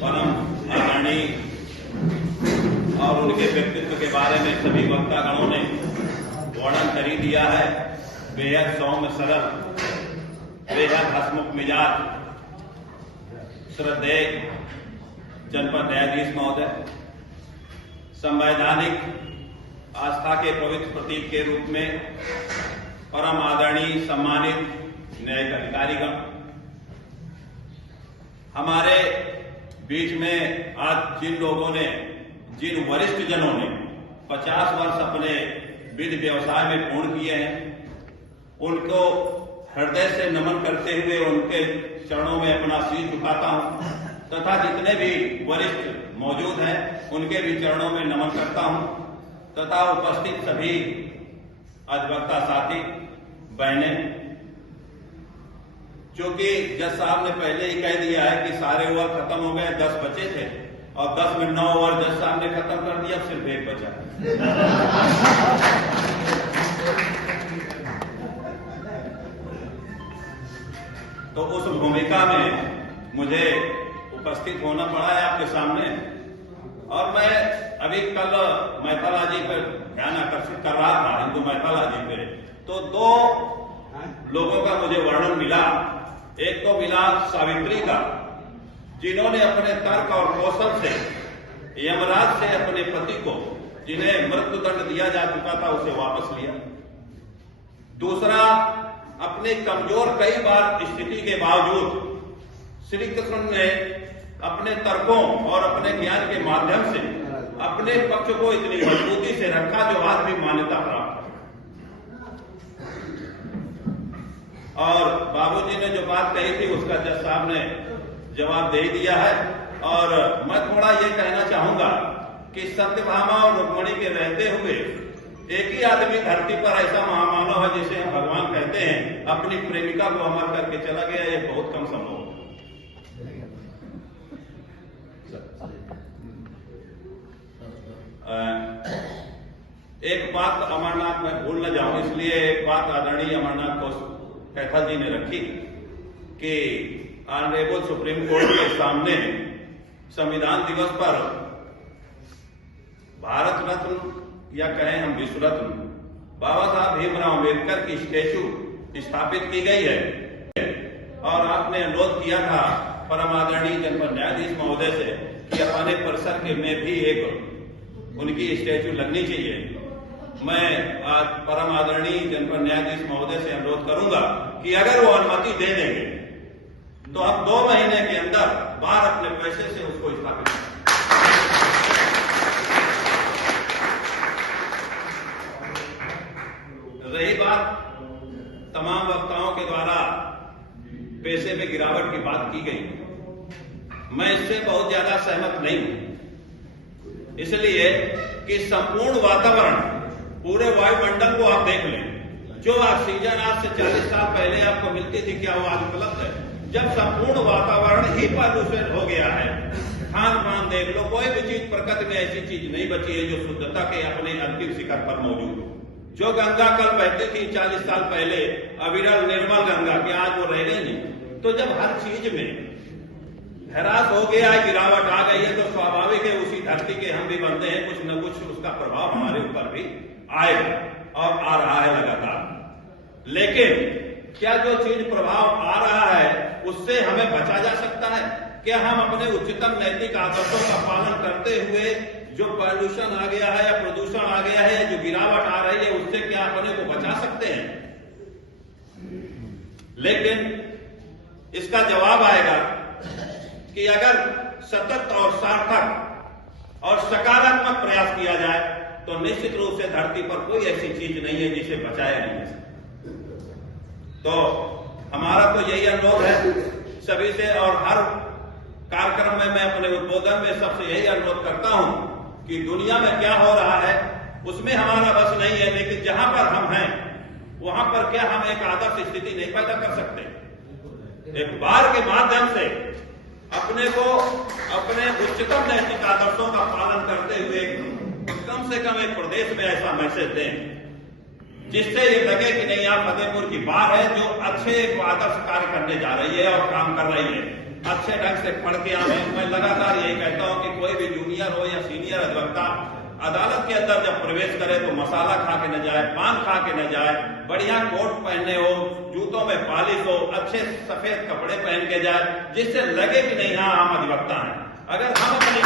परम आदरणीय और उनके व्यक्तित्व के बारे में सभी वक्तागणों ने वर्णन कर ही दिया है। बेहद सौम्य सरल, बेहद हंसमुख मिजाज, श्रद्धेय जनपद न्यायाधीश महोदय, संवैधानिक आस्था के पवित्र प्रतीक के रूप में परम आदरणीय सम्मानित न्यायिक अधिकारीगण, हमारे बीच में आज जिन लोगों ने, जिन वरिष्ठ जनों ने 50 वर्ष अपने विधि व्यवसाय में पूर्ण किए हैं, उनको हृदय से नमन करते हुए उनके चरणों में अपना शीश झुकाता हूं तथा जितने भी वरिष्ठ मौजूद हैं उनके भी चरणों में नमन करता हूं तथा उपस्थित सभी अधिवक्ता साथी बहनें, क्योंकि जज साहब ने पहले ही कह दिया है कि सारे ओवर खत्म हो गए, 10 बचे थे और 10 में 9 ओवर जज साहब ने खत्म कर दिया, सिर्फ 1 बचा। तो उस भूमिका में मुझे उपस्थित होना पड़ा है आपके सामने। और मैं अभी कल मैथोलॉजी पर ध्यान आकर्षित कर रहा था, हिंदू मैथोलॉजी पे, तो 2 लोगों का मुझे वर्णन मिला। एक तो मिला सावित्री का, जिन्होंने अपने तर्क और कौशल से यमराज से अपने पति को, जिन्हें मृत्युदंड दिया जा चुका था, उसे वापस लिया। दूसरा, अपने कमजोर कई बार स्थिति के बावजूद श्री कृष्ण ने अपने तर्कों और अपने ज्ञान के माध्यम से अपने पक्ष को इतनी मजबूती से रखा जो आज भी मान्यता प्राप्त है। और बाबूजी ने जो बात कही थी उसका जज साहब ने जवाब दे दिया है। और मैं थोड़ा ये कहना चाहूंगा कि सत्यभामा और रुक्मिणी के रहते हुए एक ही आदमी धरती पर ऐसा महामानव है जिसे हम भगवान कहते हैं, अपनी प्रेमिका को अमर करके चला गया। ये बहुत कम संभव है। एक बात अमरनाथ में भूल न जाऊं, इसलिए एक बात आदरणीय अमरनाथ को कैथा जी ने रखी कि ऑनरेबल सुप्रीम कोर्ट के सामने संविधान दिवस पर भारत रत्न या कहें हम विश्व रत्न बाबा साहब भीमराव अम्बेडकर की स्टैचू स्थापित की गई है। और आपने अनुरोध किया था परम आदरणीय जनपद न्यायाधीश महोदय से कि अपने परिसर के में भी एक उनकी स्टैचू लगनी चाहिए। मैं आज परम आदरणीय जनपद न्यायाधीश महोदय से अनुरोध करूंगा कि अगर वो अनुमति दे देंगे तो अब 2 महीने के अंदर बाहर अपने पैसे से उसको स्थापित करें। रही बात तमाम वक्ताओं के द्वारा पैसे में गिरावट की बात की गई, मैं इससे बहुत ज्यादा सहमत नहीं हूं, इसलिए कि संपूर्ण वातावरण, पूरे वायुमंडल को आप देख लें। जो ऑक्सीजन आज से 40 साल पहले आपको मिलती थी, क्या वो आज उपलब्ध है? जब संपूर्ण वातावरण ही प्रदूषित हो गया है, खान पान देख लो, कोई भी चीज प्रकृति में ऐसी चीज नहीं बची है जो शुद्धता के अपने अंतिम शिखर पर मौजूद हो। जो गंगा कल बहती थी 40 साल पहले, अविरल निर्मल गंगा, क्या आज वो रह गई नहीं? तो जब हर चीज में हैरास हो गया है, गिरावट आ गई है, तो स्वाभाविक है उसी धरती के हम भी बनते हैं, कुछ न कुछ उसका प्रभाव हमारे ऊपर भी आएगा और आ रहा है लगातार। लेकिन क्या जो चीज प्रभाव आ रहा है उससे हमें बचा जा सकता है? क्या हम अपने उच्चतम नैतिक आदर्शों का पालन करते हुए जो पॉल्यूशन आ गया है या प्रदूषण आ गया है या जो गिरावट आ रही है उससे क्या अपने को बचा सकते हैं? लेकिन इसका जवाब आएगा कि अगर सतत और सार्थक और सकारात्मक प्रयास किया जाए तो निश्चित रूप से धरती पर कोई ऐसी चीज नहीं है जिसे बचाया नहीं जा सकता। तो हमारा तो यही अनुरोध है सभी से, और हर कार्यक्रम में मैं अपने उद्बोधन में सबसे यही अनुरोध करता हूं कि दुनिया में क्या हो रहा है उसमें हमारा बस नहीं है, लेकिन जहां पर हम हैं वहां पर क्या हम एक आदर्श स्थिति नहीं पैदा कर सकते? एक बार के माध्यम से अपने को अपने उच्चतम नैतिक आदर्शों का पालन करते हुए कम से कम एक प्रदेश में ऐसा मैसेज दें जिससे ये लगे कि नहीं, आप फतेहपुर की बात है जो अच्छे आदर्श कार्य करने जा रही है और काम कर रही है। अच्छे ढंग से पढ़ के आवे। मैं लगातार यही कहता हूं कि कोई भी जूनियर हो या सीनियर अधिवक्ता अदालत के अंदर जब प्रवेश करे तो मसाला खा के न जाए, पान खा के न जाए, बढ़िया कोट पहने हो, जूतों में पॉलिश हो, अच्छे सफेद कपड़े पहन के जाए, जिससे लगे कि नहीं हाँ हम अधिवक्ता हैं। अगर हम अपनी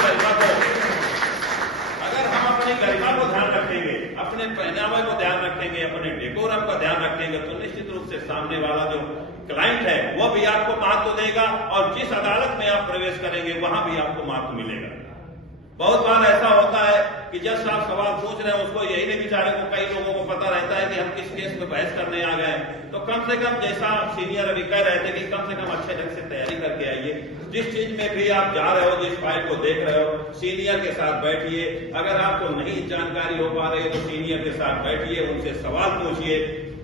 गरिमा को ध्यान रखेंगे, अपने पहनावे को ध्यान रखेंगे, अपने डेकोरम का ध्यान रखेंगे, तो निश्चित रूप से सामने वाला जो क्लाइंट है वो भी आपको महत्व देगा और जिस अदालत में आप प्रवेश करेंगे वहां भी आपको महत्व मिलेगा। बहुत बार ऐसा होता है कि जज साहब सवाल पूछ रहे हैं, उसको यही नहीं बेचारे को, कई लोगों को पता रहता है कि हम किस केस में बहस करने आ गए, तो कम से कम जैसा आप सीनियर अभी कह रहे थे कि कम से कम अच्छे ढंग से तैयारी करके आइए। जिस चीज में भी आप जा रहे हो, जिस फाइल को देख रहे हो, सीनियर के साथ बैठिए। अगर आपको नहीं जानकारी हो पा रही है तो सीनियर के साथ बैठिए, उनसे सवाल पूछिए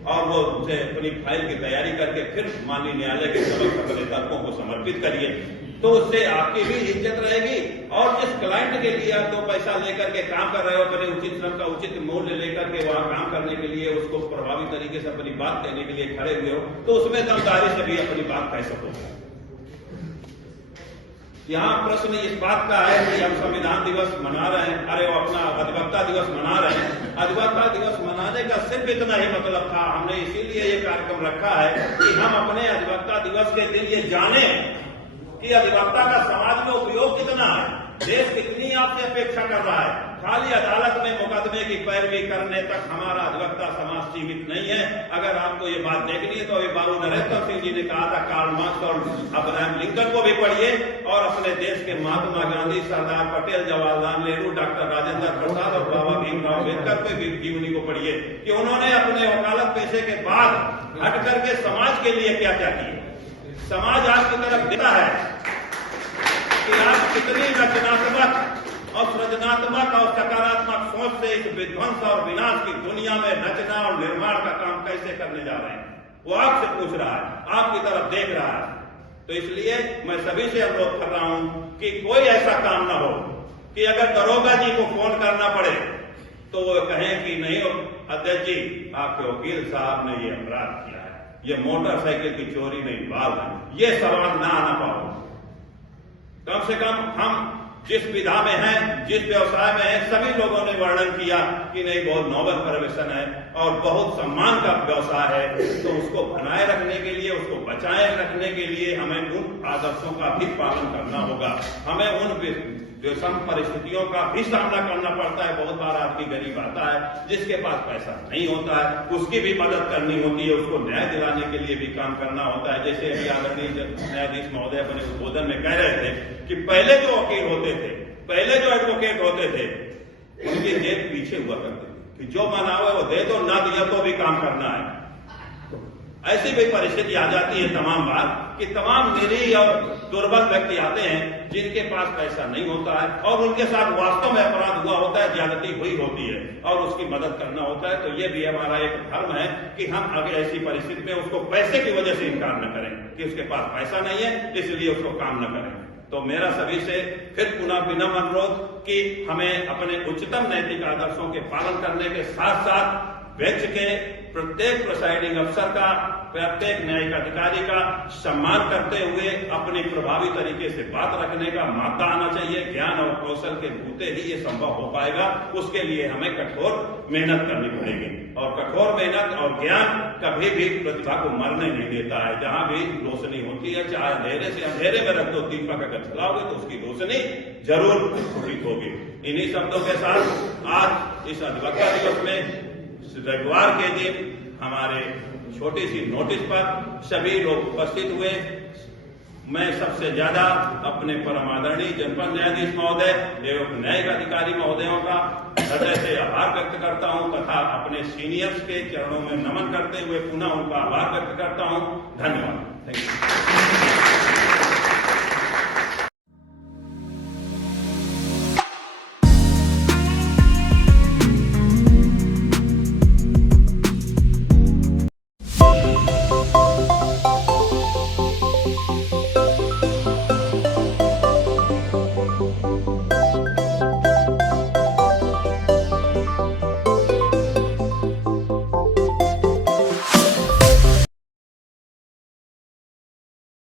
और वो उनसे अपनी फाइल की तैयारी करके फिर माननीय न्यायालय के समक्ष अपने तर्कों को समर्पित करिए, तो उससे आपकी भी इज्जत रहेगी और जिस क्लाइंट के लिए आप 2 पैसा लेकर के काम कर रहे हो, अपने उचित श्रम का उचित मूल्य लेकर के वहां काम करने के लिए, उसको प्रभावी तरीके से अपनी बात कहने के लिए खड़े हुए हो, तो उसमें दमदारी से भी अपनी बात कह सको। यहाँ प्रश्न इस बात का है कि हम संविधान दिवस मना रहे हैं, अरे वो अपना अधिवक्ता दिवस मना रहे हैं। अधिवक्ता दिवस मनाने का सिर्फ इतना ही मतलब था, हमने इसीलिए ये कार्यक्रम रखा है कि हम अपने अधिवक्ता दिवस के दिन ये जाने कि अधिवक्ता का समाज में उपयोग कितना है, देश कितनी आपसे अपेक्षा कर रहा है। खाली अदालत में मुकदमे की पैरवी करने तक हमारा अधिवक्ता समाज सीमित नहीं है। अगर आपको ये बात देखनी है तो अभी बाबू नरेंद्र सिंह जी ने कहा था, कार्ल मार्क्स और अब्राहम लिंकन को भी पढ़िए और अपने देश के महात्मा गांधी, सरदार पटेल, जवाहरलाल नेहरू, डॉक्टर राजेंद्र प्रसाद और बाबा भीमराव अम्बेडकर के भी जीवनी को पढ़िए कि उन्होंने अपने वकालत पेशे के बाद हट करके समाज के लिए क्या क्या किया। समाज आपकी तरफ देता है कि आप कितनी रचनात्मक और सृजनात्मक और सकारात्मक सोच से इस विध्वंस और विनाश की दुनिया में रचना और निर्माण का काम कैसे करने जा रहे हैं, वो आपसे पूछ रहा है, आपकी तरफ देख रहा है। तो इसलिए मैं सभी से अनुरोध कर रहा हूं कि कोई ऐसा काम ना हो कि अगर दरोगा जी को फोन करना पड़े तो वो कहें कि नहीं अध्यक्ष जी, आपके वकील साहब ने ये अपराध किया है, ये मोटरसाइकिल की चोरी नहीं बाल है, ये सवाल ना आना पाओ। कम से कम हम जिस विधा में हैं, जिस व्यवसाय में हैं, सभी लोगों ने वर्णन किया कि नहीं बहुत नोबल प्रोफेशन है और बहुत सम्मान का व्यवसाय है, तो उसको बनाए रखने के लिए, उसको बचाए रखने के लिए हमें उन आदर्शों का भी पालन करना होगा। हमें उन विषम परिस्थितियों का भी सामना करना पड़ता है। बहुत बार आदमी गरीब आता है, जिसके पास पैसा नहीं होता है, उसकी भी मदद करनी होती है, उसको न्याय दिलाने के लिए भी काम करना होता है। जैसे अभी आदरणीय न्यायाधीश महोदय अपने उद्बोधन में कह रहे थे कि पहले जो वकील होते थे, पहले जो एडवोकेट होते थे, उनकी जेब पीछे हुआ करती थी कि जो मनावे वो दे दो, ना दिया तो भी काम करना है। ऐसी भी परिस्थिति आ जाती है तमाम बार कि तमाम निरीह और दुर्बल व्यक्ति आते हैं जिनके पास पैसा नहीं होता है और उनके साथ वास्तव में अपराध हुआ होता है, ज्यादती हुई होती है और उसकी मदद करना होता है। तो ये भी हमारा एक धर्म है कि हम अगर ऐसी परिस्थिति में उसको पैसे की वजह से इनकार न करें कि उसके पास पैसा नहीं है इसलिए उसको काम न करें। तो मेरा सभी से फिर पुनः विनम्र अनुरोध कि हमें अपने उच्चतम नैतिक आदर्शों के पालन करने के साथ साथ बेंच के प्रत्येक प्रिसाइडिंग अफसर का, प्रत्येक न्यायिक अधिकारी का सम्मान करते हुए अपनी प्रभावी तरीके से बात रखने का मादा आना चाहिए। ज्ञान और कौशल के बूते ही ये संभव हो पाएगा। उसके लिए हमें कठोर मेहनत करनी पड़ेगी और कठोर मेहनत और ज्ञान कभी भी प्रतिभा को मरने नहीं देता है। जहां भी रोशनी होती है, चाहे अंधेरे से अंधेरे में रख दो दीपक, अगर चलाओगे तो उसकी रोशनी जरूर स्फुटित होगी। इन्हीं शब्दों के साथ आज इस अधिवक्ता दिवस में रविवार के दिन हमारे छोटी सी नोटिस पर सभी लोग उपस्थित हुए। मैं सबसे ज्यादा अपने परम आदरणीय जनपद न्यायाधीश महोदय एवं न्यायिक अधिकारी महोदयों का हृदय से आभार व्यक्त करता हूं तथा अपने सीनियर्स के चरणों में नमन करते हुए पुनः उनका आभार व्यक्त करता हूं। धन्यवाद। Thank you.